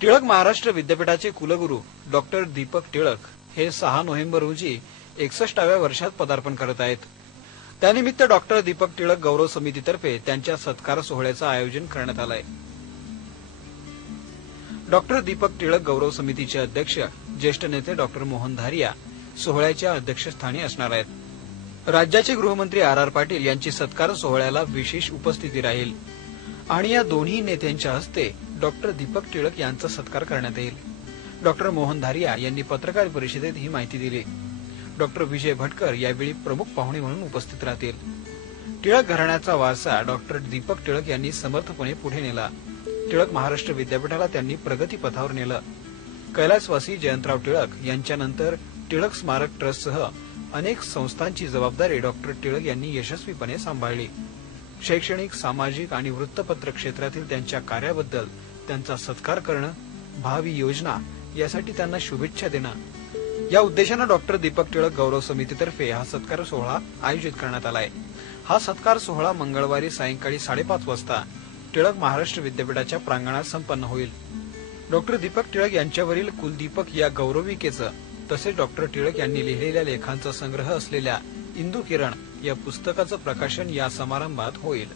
टिळक महाराष्ट्र विद्यापीठाचे कुलगुरू डॉक्टर दीपक टिळक हे 6 नोव्हेंबर रोजी 61व्या वर्षात पदार्पण करत आहेत। त्यानिमित्त डॉक्टर दीपक टिळक गौरव समितीतर्फे त्यांच्या सत्कार सोहळ्याचं आयोजन करण्यात आलं आहे। डॉक्टर दीपक टिळक गौरव समितीचे अध्यक्ष ज्येष्ठ नेते डॉक्टर मोहन धारिया सोहळ्याच्या अध्यक्षस्थानी असणार आहेत। राज्याचे गृहमंत्री आर पाटील यांची सत्कार सोहळ्याला विशेष उपस्थिती राहील आणि या दोन्ही नेत्यांच्या हस्ते डॉक्टर दीपक टिळक यांचा सत्कार करण्यात येईल। डॉक्टर मोहन धारिया यांनी पत्रकार परिषदेत ही माहिती दिली। डॉक्टर विजय भटकर यावेळी प्रमुख पाहुणे म्हणून उपस्थित राहतील। टिळक घराण्याचा वारसा डॉक्टर दीपक टिळक यांनी समर्थपणे पुढे नेला। टिळक महाराष्ट्र विद्यापीठाला त्यांनी प्रगती पथावर नेलं। कैलासवासी जयंतराव टिळक यांच्यानंतर टिळक स्मारक ट्रस्टसह अनेक संस्थांची जबाबदारी डॉक्टर टिळक यांनी यशस्वीपणे सांभाळली। शैक्षणिक, सामाजिक आणि वृत्तपत्र क्षेत्रातील त्यांच्या कार्याबद्दल त्यांचा सत्कार करणं, भावी योजना यासाठी त्यांना शुभेच्छा देणं या उद्देशाने डॉक्टर दीपक टिळक गौरव समितीतर्फे हा सत्कार सोहळा आयोजित करण्यात आला आहे। हा सत्कार सोहळा मंगळवारी सायंकाळी 5:30 वाजता टिळक महाराष्ट्र विद्यापीठाच्या प्रांगणात संपन्न होईल। डॉक्टर दीपक टिळक यांच्यावरील कुलदीपक या गौरविकेचं तसेच डॉक्टर टिळक यांनी लिहिलेल्या लेखांचा संग्रह असलेल्या इंदू किरण या पुस्तकाचं प्रकाशन या समारंभात होईल।